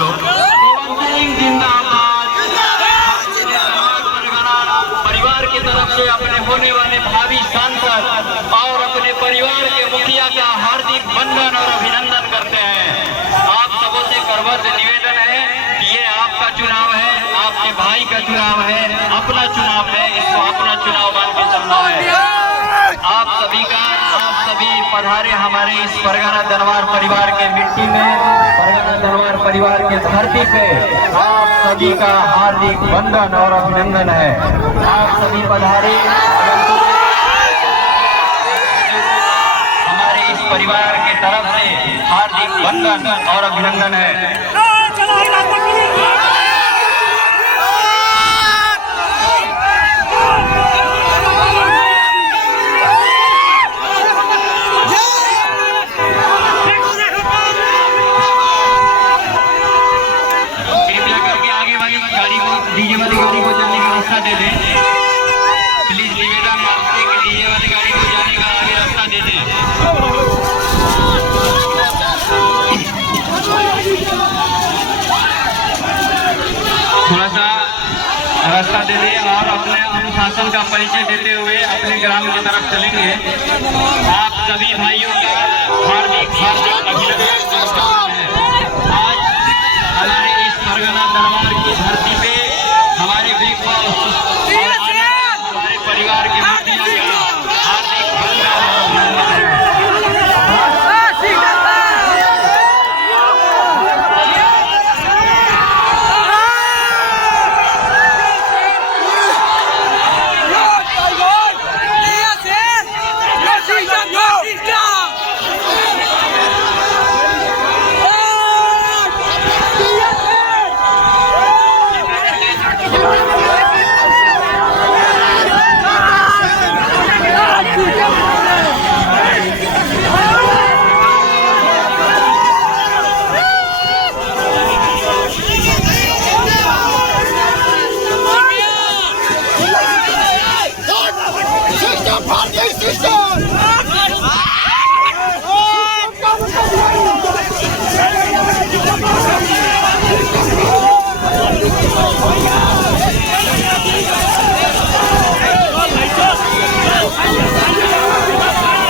लोग। पवन सिंह जिंदाबाद। परिवार की तरफ से अपने होने वाले भावी सांसद और अपने परिवार के मुखिया का हार्दिक वंदन और अभिनंदन करते हैं। आप सबों से करबद्ध निवेदन है कि ये आपका चुनाव है, आपके भाई का चुनाव है, अपना चुनाव है, इसको अपना चुनाव मान के चलना है। आप सभी पधारे हमारे इस परगना दरबार परिवार के मिट्टी में, परगना दरबार परिवार के धरती पे आप सभी का हार्दिक वंदन और अभिनंदन है। आप सभी पधारे हमारे इस परिवार के तरफ से हार्दिक वंदन और अभिनंदन है। डीजे वाली गाड़ी को जाने का रास्ता दे दें। प्लीज निवेदन आपसे कि डीजे वाली गाड़ी को जाने का आगे रास्ता दे दें। थोड़ा सा रास्ता दे दें और अपने अनुशासन का परिचय देते हुए अपने ग्राम की तरफ चलेंगे। आप सभी भाइयों का हार्दिक अभिनंदन।